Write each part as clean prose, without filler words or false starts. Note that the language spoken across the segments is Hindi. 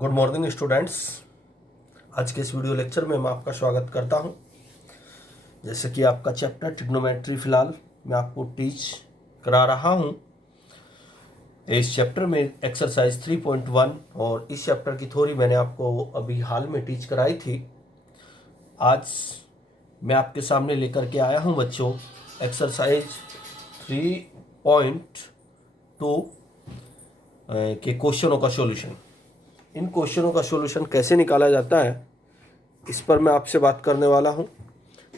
Good morning students. आज के इस वीडियो लेक्चर में मैं आपका स्वागत करता हूं। जैसे कि आपका चैप्टर ट्रिग्नोमेट्री फिलहाल मैं आपको टीच करा रहा हूं। इस चैप्टर में एक्सरसाइज 3.1 और इस चैप्टर की थ्योरी मैंने आपको अभी हाल में टीच कराई थी। आज मैं आपके सामने लेकर के आया हूं बच्चों एक्सरसाइज 3.2 के क्वेश्चनों का सॉल्यूशन। इन क्वेश्चनों का सॉल्यूशन कैसे निकाला जाता है इस पर मैं आपसे बात करने वाला हूं।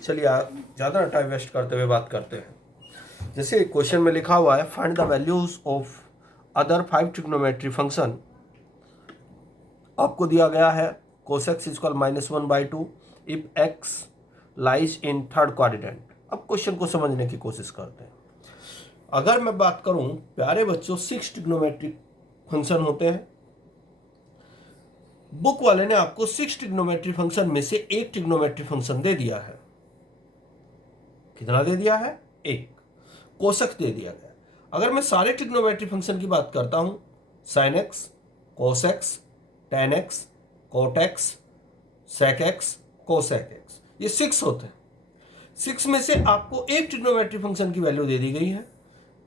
चलिए आप ज़्यादा टाइम वेस्ट करते हुए बात करते हैं। जैसे क्वेश्चन में लिखा हुआ है find the values of other 5 trigonometry function. आपको दिया गया है cos x equal -1/2 if x lies in third quadrant. अब क्वेश्चन को समझने की कोशिश करते हैं। अगर मैं बात करूं प्यारे बच्चों 6 ट्रिग्नोमेट्रिक फंक्शन होते हैं। बुक वाले ने आपको 6 ट्रिग्नोमेट्री फंक्शन में से एक ट्रिग्नोमेट्री फंक्शन दे दिया है। कितना दे दिया है? एक कोसक दे दिया गया। अगर मैं सारे ट्रिग्नोमेट्री फंक्शन की बात करता हूं sine x, cos x, tan x, cot x, sec x, cosec x, ये 6 होते हैं। 6 में से आपको एक ट्रिग्नोमेट्री फंक्शन की वैल्यू दे दी गई है।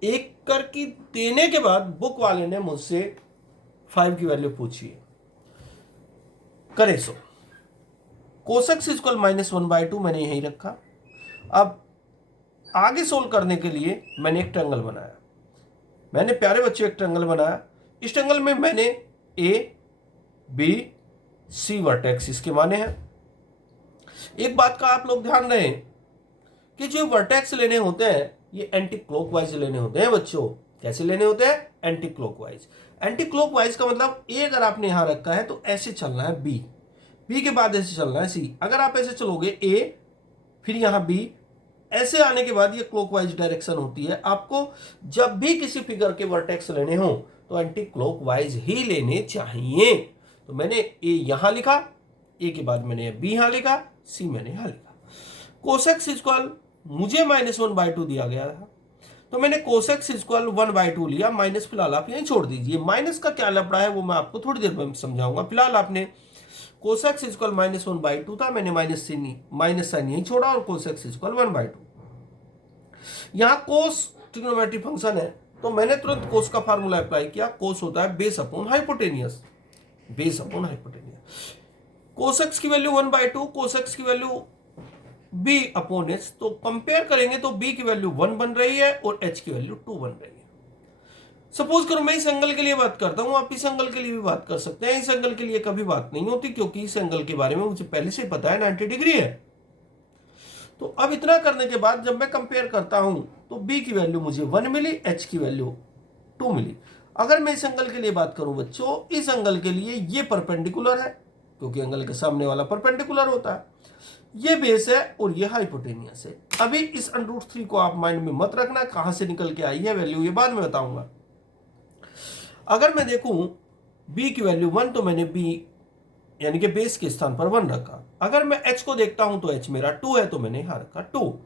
एक कर की देने के बाद बुक वाले ने मुझसे 5 की वैल्यू पूछी है। करें सो कोसेक इक्वल -1/2 मैंने यही रखा। अब आगे सोल्व करने के लिए मैंने एक ट्रायंगल बनाया। मैंने प्यारे बच्चों एक ट्रायंगल बनाया। इस ट्रायंगल में मैंने ए बी सी वर्टेक्स इसके माने हैं। एक बात का आप लोग ध्यान रहे कि जो वर्टेक्स लेने होते हैं ये एंटी क्लॉकवाइज लेने होते हैं बच्चों। कैसे लेने होते हैं? Anti clockwise. एंटी क्लॉकवाइज का मतलब ए अगर आपने यहां रखा है तो ऐसे चलना है बी, बी के बाद ऐसे चलना है सी। अगर आप ऐसे चलोगे ए फिर यहां बी, ऐसे आने के बाद ये क्लॉकवाइज डायरेक्शन होती है। आपको जब भी किसी फिगर के वर्टेक्स लेने हो तो एंटी क्लॉकवाइज ही लेने चाहिए। तो मैंने ए यहां लिखा, ए के बाद मैंने बी यहां लिखा, सी मैंने यहां लिखा। कोसेक इक्वल मुझे -1/2 दिया गया था तो मैंने कोसेक इक्वल 1/2 लिया। माइनस फिलहाल आप यहीं छोड़ दीजिए। माइनस का क्या लफड़ा है वो मैं आपको थोड़ी देर में समझाऊंगा। फिलहाल आपने कोसेक इक्वल -1/2 था, मैंने माइनस साइन यहीं छोड़ा और कोसेक इक्वल 1/2। यहां कोस ट्रिग्नोमेट्री फंक्शन है तो मैंने तुरंत कोस का फार्मूला अप्लाई किया। कोस होता है base upon hypotenuse, base upon hypotenuse. Cosec की वैल्यू 1/2, कोसेक्स की वैल्यू b अपॉन h। तो कंपेयर करेंगे तो b की वैल्यू 1 बन रही है और h की वैल्यू 2 बन रही है। सपोज करो मैं इस एंगल के लिए बात करता हूं, आप इस एंगल के लिए भी बात कर सकते हैं। इस एंगल के लिए कभी बात नहीं होती क्योंकि इस एंगल के बारे में मुझे पहले से पता है 90 डिग्री है। तो अब इतना करने के बाद जब मैं कंपेयर करता हूं तो b की वैल्यू मुझे 1 मिली, h की वैल्यू 2 मिली। अगर मैं इस एंगल के लिए बात करूं बच्चों, इस एंगल के लिए ये परपेंडिकुलर है क्योंकि एंगल के सामने वाला परपेंडिकुलर होता है। ये बेस है और ये हाइपोटेनियस है। अभी इस √3 को आप माइंड में मत रखना, कहां से निकल के आई है वैल्यू ये बाद में बताऊंगा। अगर मैं देखूं b की वैल्यू 1 तो मैंने b यानी कि बेस के स्थान पर 1 रखा। अगर मैं h को देखता हूं तो h मेरा 2 है तो मैंने यहां रखा 2।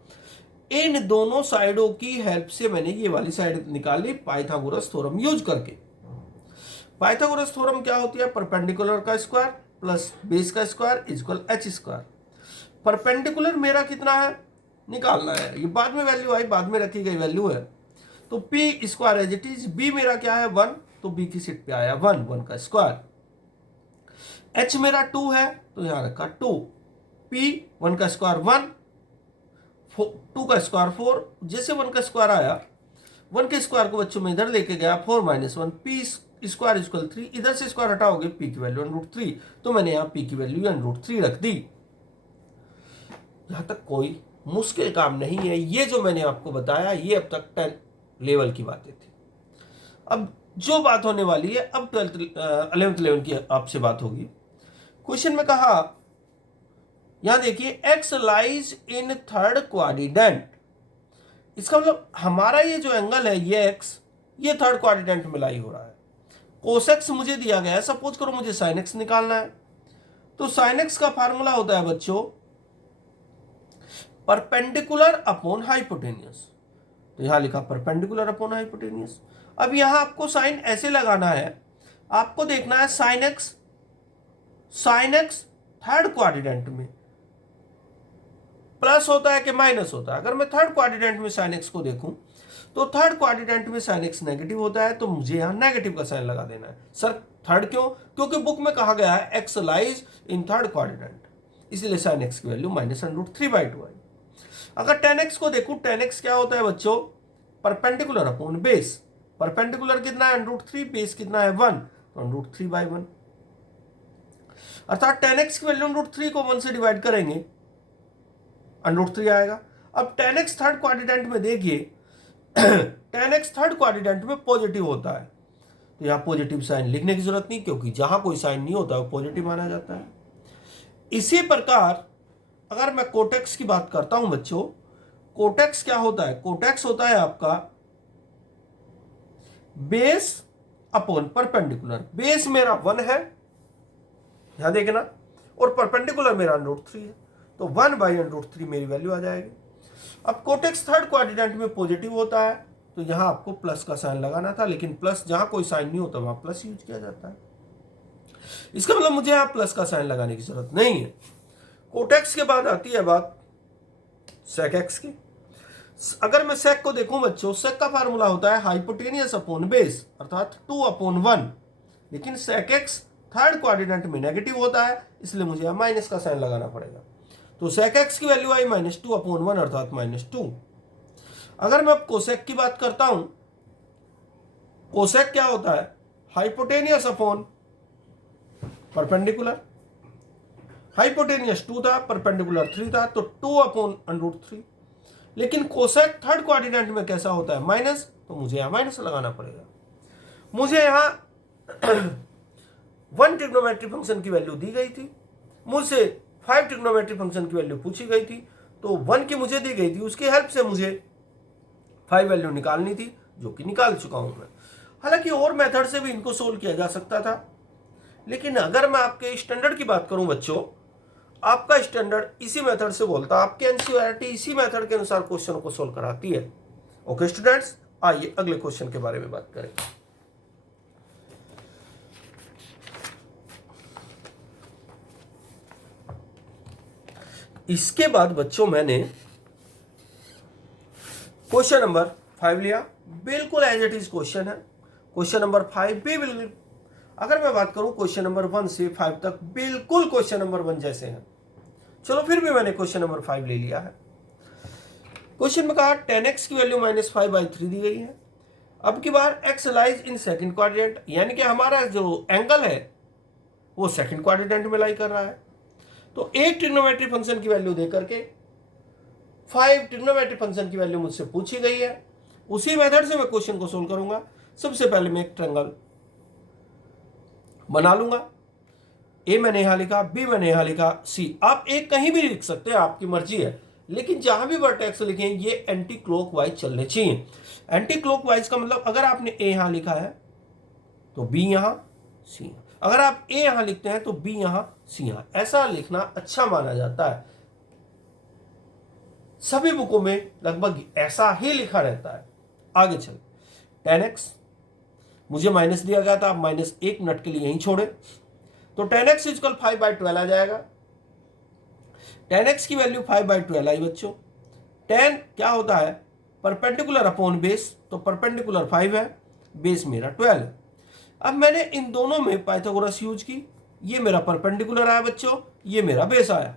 इन दोनों साइडों की हेल्प से मैंने ये वाली साइड निकाली पाइथागोरस थ्योरम यूज करके। पाइथागोरस थ्योरम क्या होती है? परपेंडिकुलर का स्क्वायर प्लस बेस का square equal h square. Perpendicular मेरा कितना है निकालना है, ये बाद में वैल्यू आई, बाद में रखी गई वैल्यू है। तो p square as it is, b मेरा क्या है 1 तो b की सीट पे आया 1 का स्क्वायर। h मेरा 2 है तो यहां रखा 2, p 1 का स्क्वायर 1, 2 का स्क्वायर 4। जैसे 1 का स्क्वायर आया 1 के स्क्वायर को बच्चों में इधर लेके गया 4 - 1 p स्क्वायर इक्वल 3। इधर से स्क्वायर हटाओगे p की वैल्यू √3 तो मैंने यहां p की वैल्यू √3 रख दी। यहां तक कोई मुश्किल काम नहीं है। ये जो मैंने आपको बताया ये अब तक 10 लेवल की बातें थी। अब जो बात होने वाली है अब 11th लेवल की आपसे बात होगी। क्वेश्चन में कहा यहां देखिए x lies in third quadrant. इसका मतलब हमारा ये जो एंगल है ये x ये थर्ड क्वाड्रेंट में लाई हो रहा है। कोसेक्स मुझे दिया गया है, सपोज करो मुझे साइन एक्स निकालना है तो साइन एक्स का फार्मूला होता है बच्चों परपेंडिकुलर अपॉन हाइपोटेनियस। तो यहां लिखा परपेंडिकुलर अपॉन हाइपोटेनियस। अब यहां आपको साइन ऐसे लगाना है, आपको देखना है sine x sine x third quadrant में प्लस होता है कि माइनस होता है? अगर मैं थर्ड क्वाड्रेंट में साइन एक्स को देखूं तो थर्ड क्वाड्रेंट में साइन एक्स नेगेटिव होता है, तो मुझे यहां नेगेटिव का साइन लगा देना है। सर थर्ड क्यों? क्योंकि बुक में कहा गया है x lies in third quadrant, इसलिए साइन एक्स की वैल्यू -√3/2 आई। अगर टेन एक्स को देखूं, टेन एक्स क्या होता है बच्चों? Perpendicular upon base. परपेंडिकुलर कितना है? √3, बेस कितना है? 1, तो √3/1, अर्थात टेन एक्स की वैल्यू √3 को 1 से डिवाइड करेंगे, √3 आएगा। अब टेन एक्स थर्ड क्वाड्रेंट में देखिए, टेन एक्स थर्ड क्वाड्रेंट में पॉजिटिव होता है, तो यहां पॉजिटिव साइन लिखने की जरूरत नहीं, क्योंकि जहां कोई साइन नहीं होता वो पॉजिटिव माना जाता है। इसी प्रकार अगर मैं कोटेक्स की बात करता हूं बच्चों, कोटेक्स क्या होता है? कोटेक्स होता है आपका बेस अपॉन परपेंडिकुलर। बेस मेरा 1 है, यहां देखना, और परपेंडिकुलर मेरा √3 है, तो 1/√3 मेरी वैल्यू आ जाएगी। अब कोटेक्स थर्ड क्वाड्रेंट में पॉजिटिव होता है, तो यहां आपको प्लस का साइन लगाना था, लेकिन प्लस जहां कोई साइन नहीं होता वहां प्लस यूज किया जाता है। इसका मतलब मुझे यहां प्लस का साइन लगाने की जरूरत नहीं है। कोटेक्स के बाद आती है बात सेक एक्स की। अगर मैं सेक को देखूं बच्चों, सेक का फार्मूला होता है हाइपोटेनियस अपॉन बेस, अर्थात 2/1, लेकिन सेक एक्स थर्ड क्वाड्रेंट में नेगेटिव होता है, इसलिए मुझे यहां माइनस का साइन लगाना पड़ेगा। तो सेक एक्स की वैल्यू आई -2/1, अर्थात -2। अगर मैं अब कोसेक की बात करता हूं, कोसेक क्या होता है? Hypotenuse upon perpendicular. हाइपोटेनियस 2 था, परपेंडिकुलर 3 था, तो 2/√3। लेकिन कोसेक थर्ड क्वाड्रेंट में कैसा होता है? माइनस, तो मुझे यहां माइनस लगाना पड़ेगा। मुझे यहां 1 ट्रिग्नोमेट्री फंक्शन की वैल्यू दी गई थी, मुझसे 5 ट्रिग्नोमेट्री फंक्शन की वैल्यू पूछी गई थी, तो 1 की मुझे दी गई थी, उसकी हेल्प से मुझे 5 वैल्यू निकालनी थी, जो कि निकाल चुका हूं मैं। हालांकि और मेथड से भी इनको सोल्व किया जा सकता था, लेकिन अगर मैं आपके स्टैंडर्ड की बात करूं बच्चों, आपका स्टैंडर्ड इसी मेथड से बोलता है, आपके एनसीईआरटी इसी मेथड के अनुसार क्वेश्चन को सोल्व कराती है। ओके स्टूडेंट्स, आइए अगले क्वेश्चन के बारे में बात करें। इसके बाद बच्चों मैंने क्वेश्चन नंबर 5 लिया, बिल्कुल एज इट इज क्वेश्चन है। क्वेश्चन नंबर 5 भी बिल्कुल, अगर मैं बात करूं क्वेश्चन नंबर 1 से 5 तक बिल्कुल क्वेश्चन नंबर 1 जैसे हैं। चलो फिर भी मैंने क्वेश्चन नंबर 5 ले लिया है। क्वेश्चन में कहा 10x की वैल्यू -5/3 दी गई है। अब की बार x lies in second quadrant, यानी कि हमारा जो एंगल है वो सेकंड क्वाड्रेंट में लाई कर रहा है। तो एक ट्रिग्नोमेट्री फंक्शन की वैल्यू देकर के 5 ट्रिग्नोमेट्री फंक्शन की वैल्यू मुझसे पूछी गई है, उसी मेथड से मैं क्वेश्चन को सोल्व करूंगा। सबसे पहले मैं एक ट्रायंगल बना लूंगा। ए मैंने यहां लिखा, बी मैंने यहां लिखा, सी आप एक कहीं भी लिख सकते हैं, आपकी मर्जी है, लेकिन जहां भी वर्टेक्स लिखें ये एंटी क्लॉकवाइज चलने चाहिए। एंटी क्लॉकवाइज का मतलब अगर आपने ए यहां लिखा है तो बी यहां, सी यहां। अगर आप ए यहां लिखते हैं तो बी यहां, सी यहां। ऐसा लिखना अच्छा माना जाता है, सभी बुकों में लगभग ऐसा ही लिखा रहता है। आगे चल, 10x मुझे माइनस दिया गया था, -1 मिनट के लिए यहीं छोड़े, तो 10x इक्वल 5/12 आ जाएगा। 10x की वैल्यू 5/12 आई बच्चों। 10 क्या होता है? परपेंडिकुलर अपॉन बेस, तो परपेंडिकुलर 5 है, बेस मेरा 12 है। अब मैंने इन दोनों में पाइथागोरस यूज की, ये मेरा परपेंडिकुलर आया बच्चों, ये मेरा बेस आया।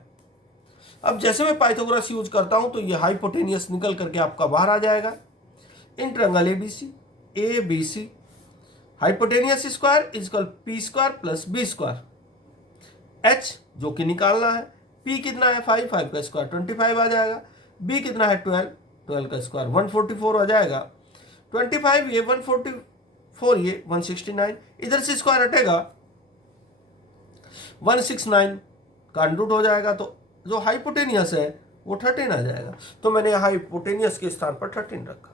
अब जैसे मैं पाइथागोरस यूज करता हूं तो ये हाइपोटेनियस निकल करके आपका बाहर आ जाएगा। In triangle A B C hypotenuse square equal p² + b²। h जो कि निकालना है, p कितना है 5 का स्क्वायर 25 आ जाएगा, b कितना है 12 का स्क्वायर 144 आ जाएगा। 25 ये 144 ये 169, इधर से स्क्वायर हटेगा 169 का अंडरूट हो जाएगा, तो जो हाइपोटेनियस है वो 13 आ जाएगा। तो मैंने हाइपोटेनियस के स्थान पर 13 रखा।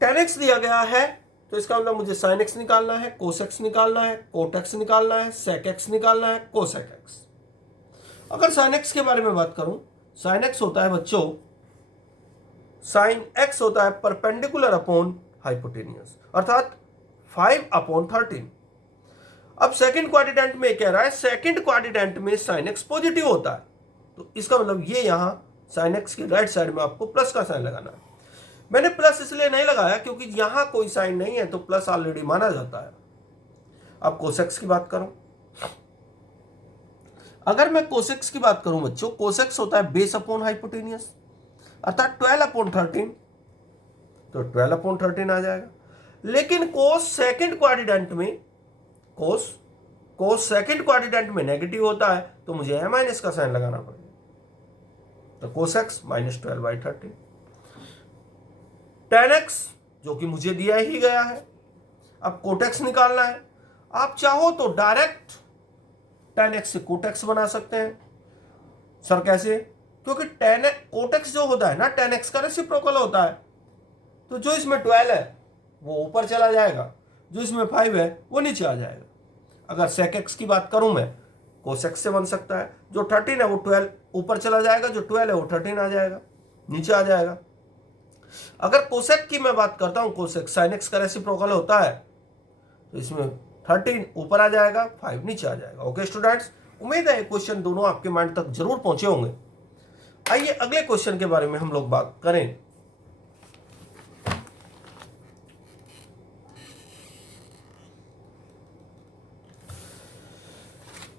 10x दिया गया है, तो इसका मतलब मुझे sin x निकालना है, cos x निकालना है, cot x निकालना है, sec x निकालना है, cosec x। अगर sin x के बारे में बात करूं, sin x होता है बच्चों, sin x होता है परपेंडिकुलर अपॉन हाइपोटेनियस, अर्थात 5/13। अब सेकंड क्वाड्रेंट में कह रहा है सेकंड क्वाड्रेंट में साइन एक्स पॉजिटिव होता है, तो इसका मतलब ये यहां साइन एक्स की राइट साइड में आपको प्लस का साइन लगाना है। मैंने प्लस इसलिए नहीं लगाया क्योंकि यहां कोई साइन नहीं है, तो प्लस ऑलरेडी माना जाता है। अब कोसेक्स की बात करूं, अगर मैं कोसेक्स की बात करूं बच्चों, कोसेक्स होता है बेस अपॉन हाइपोटेनियस, अर्थात 12/13, तो 12/13 आ जाएगा। लेकिन कोस सेकंड क्वाड्रेंट में कोस सेकंड क्वाड्रेंट में नेगेटिव होता है, तो मुझे माइनस का साइन लगाना पड़ेगा, तो कोसेक्स -12/13। tan x जो कि मुझे दिया ही गया है, अब कोटेक्स निकालना है। आप चाहो तो डायरेक्ट tan x से कोटेक्स बना सकते हैं। सर कैसे? क्योंकि कोटेक्स जो होता है ना, tan x का रेसिप्रोकल होता है, तो जो इसमें 12 है वो ऊपर चला जाएगा, जो इसमें 5 है वो नीचे आ जाएगा। अगर sec x की बात करूं मैं, cos x से बन सकता है, जो 13 है वो 12 ऊपर चला जाएगा, जो 12 है वो 13 आ जाएगा, नीचे आ जाएगा। अगर कोसेक की मैं बात करता हूं, कोसेक साइन एक्स का रेसिप्रोकल होता है, तो इसमें 13 ऊपर आ जाएगा, 5 नीचे आ जाएगा। ओके स्टूडेंट्स, उम्मीद है क्वेश्चन दोनों आपके माइंड तक जरूर पहुंचे होंगे। आइए अगले क्वेश्चन के बारे में हम लोग बात करें।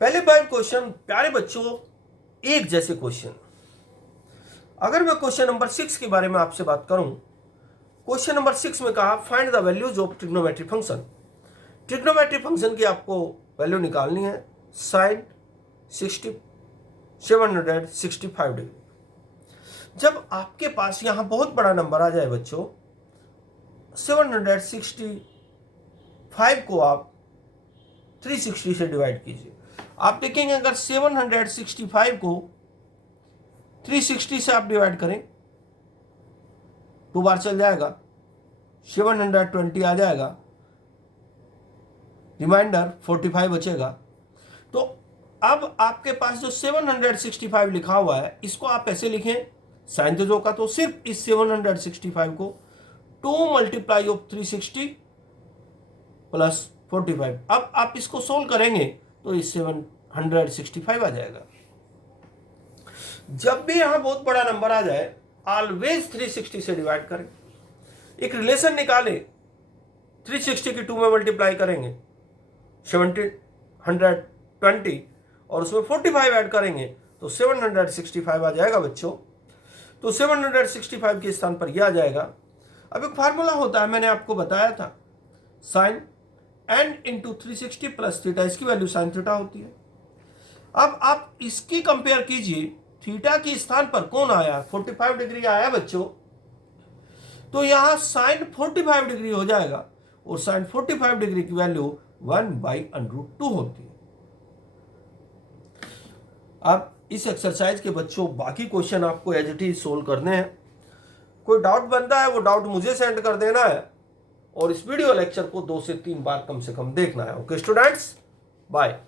पहले 5 क्वेश्चन प्यारे बच्चों एक जैसे क्वेश्चन। अगर मैं क्वेश्चन नंबर 6 के बारे में आपसे बात करूं, क्वेश्चन नंबर 6 में कहा find the values of trigonometric function. Trigonometric function की आपको वैल्यू निकालनी है साइन 765 डिग्री। जब आपके पास यहां बहुत बड़ा नंबर आ जाए बच्चों, 765 को आप 360 से डिवाइड कीजिए। आप देखेंगे अगर 765 को 360 से आप डिवाइड करें, 2 बार चल जाएगा, 720 आ जाएगा, रिमाइंडर 45 बचेगा। तो अब आपके पास जो 765 लिखा हुआ है, इसको आप ऐसे लिखें साइन थीटा का, तो सिर्फ इस 765 को 2 मल्टीप्लाई ऑफ 360 प्लस 45। अब आप इसको सोल्व करेंगे तो इस 765 आ जाएगा। जब भी यहां बहुत बड़ा नंबर आ जाए, ऑलवेज 360 से डिवाइड करें। एक रिलेशन निकाले, 360 की 2 में मल्टीप्लाई करेंगे 720 और उसमें 45 ऐड करेंगे तो 765 आ जाएगा बच्चों। तो 765 के स्थान पर यह आ जाएगा। अब एक फार्मूला होता है, मैंने आपको बताया था, sine n into 360 plus theta, इसकी वैल्यू साइन थीटा होती है। अब आप इसकी कंपेयर कीजिए, थीटा के स्थान पर कौन आया, 45 डिग्री आया बच्चों, तो यहां साइन 45 डिग्री हो जाएगा और साइन 45 डिग्री की वैल्यू 1/√2 होती है। अब इस एक्सरसाइज के बच्चों बाकी क्वेश्चन आपको एज इट इज सोल्व करने हैं। कोई डाउट बनता है वो डाउट मुझे सेंड कर देना है और इस वीडियो लेक्चर को 2 से 3 बार कम से कम देखना है। Okay students, bye.